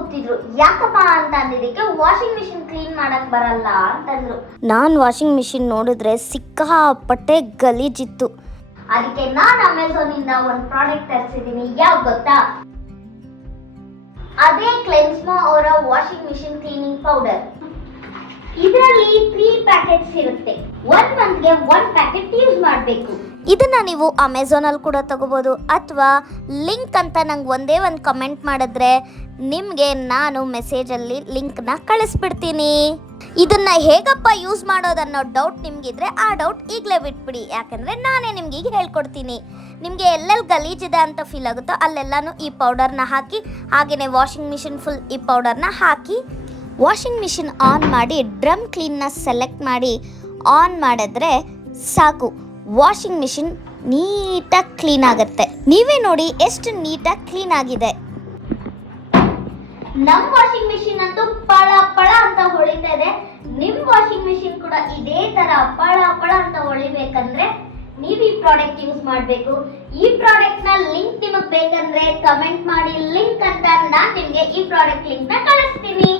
ಕೂತಿದ್ರು. ಯಾಕಪ್ಪ ಅಂತ ಅಂದಿದ್ದಕ್ಕೆ ವಾಷಿಂಗ್ ಮಿಷಿನ್ ಕ್ಲೀನ್ ಮಾಡಕ್ ಬರಲ್ಲ ಅಂತಂದ್ರು. ನಾನು ವಾಷಿಂಗ್ ಮಿಷಿನ್ ನೋಡಿದ್ರೆ ಸಿಕ್ಕಾಪಟ್ಟೆ ಗಲೀಜಿತ್ತು. ಅದಕ್ಕೆ ನಾನು ಅಮೆಝಾನ್ ಇಂದ ಒಂದು ಪ್ರಾಡಕ್ಟ್ ತರಿಸಿದ್ದೀನಿ. ಯಾವ್ದು ಗೊತ್ತಾ? ಅದೇ ಕ್ಲೆನ್ಸ್ಮೋ ಅವರ ವಾಷಿಂಗ್ ಮಿಷಿನ್ ಕ್ಲೀನಿಂಗ್ ಪೌಡರ್. ಇದರಲ್ಲಿ 3 ಪ್ಯಾಕೆಟ್ಸ್ ಇರುತ್ತೆ. 1 ಮಂತ್ಗೆ 1 ಪ್ಯಾಕೆಟ್ ಯೂಸ್ ಮಾಡಬೇಕು. ಇದನ್ನ ನೀವು ಅಮೆಝಾನಲ್ಲಿ ಕೂಡ ತಗೋಬೋದು, ಅಥವಾ ಲಿಂಕ್ ಅಂತ ನಂಗೆ ಒಂದೇ ಒಂದು ಕಮೆಂಟ್ ಮಾಡಿದ್ರೆ ನಿಮಗೆ ನಾನು ಮೆಸೇಜಲ್ಲಿ ಲಿಂಕ್ನ ಕಳಿಸ್ಬಿಡ್ತೀನಿ. ಇದನ್ನ ಹೇಗಪ್ಪ ಯೂಸ್ ಮಾಡೋದನ್ನೋ ಡೌಟ್ ನಿಮಗಿದ್ರೆ ಆ ಡೌಟ್ ಈಗಲೇ ಬಿಟ್ಬಿಡಿ, ಯಾಕಂದರೆ ನಾನೇ ನಿಮ್ಗೆ ಈಗ ಹೇಳ್ಕೊಡ್ತೀನಿ. ನಿಮಗೆ ಎಲ್ಲೆಲ್ಲಿ ಗಲೀಜಿದೆ ಅಂತ ಫೀಲ್ ಆಗುತ್ತೋ ಅಲ್ಲೆಲ್ಲನೂ ಈ ಪೌಡರ್ನ ಹಾಕಿ, ಹಾಗೆಯೇ ವಾಷಿಂಗ್ ಮಿಷಿನ್ ಫುಲ್ ಈ ಪೌಡರ್ನ ಹಾಕಿ ವಾಷಿಂಗ್ ಮಿಷಿನ್ ಆನ್ ಮಾಡಿ ಡ್ರಮ್ ಕ್ಲೀನ್ನ ಸೆಲೆಕ್ಟ್ ಮಾಡಿ ಆನ್ ಮಾಡಿದ್ರೆ ಸಾಕು, ವಾಷಿಂಗ್ ಮಿಷಿನ್ ನೀಟಾಗಿ ಕ್ಲೀನ್ ಆಗುತ್ತೆ. ನೀವೇ ನೋಡಿ ಎಷ್ಟು ನೀಟಾಗಿ ಕ್ಲೀನ್ ಆಗಿದೆ. ನಮ್ಮ ವಾಷಿಂಗ್ ಮಿಷಿನ್ ಅಂತೂ ಪಳ ಪಳ ಅಂತ ಹೊಳಿತಾ ಇದೆ. ನಿಮ್ಮ ವಾಷಿಂಗ್ ಮಿಷಿನ್ ಕೂಡ ಇದೇ ತರ ಪಳ ಪಳ ಅಂತ ಹೊಳಿಬೇಕಂದ್ರೆ ನೀವು ಈ ಪ್ರಾಡಕ್ಟ್ ಯೂಸ್ ಮಾಡಬೇಕು. ಈ ಪ್ರಾಡಕ್ಟ್ ನ ಲಿಂಕ್ ನಿಮಗೆ ಬೇಕಂದ್ರೆ ಕಮೆಂಟ್ ಮಾಡಿ, ಲಿಂಕ್ ಅಂತ ನಾನು ನಿಮಗೆ ಈ ಪ್ರಾಡಕ್ಟ್ ಲಿಂಕ್ ನ ಕಳಿಸ್ತೀನಿ.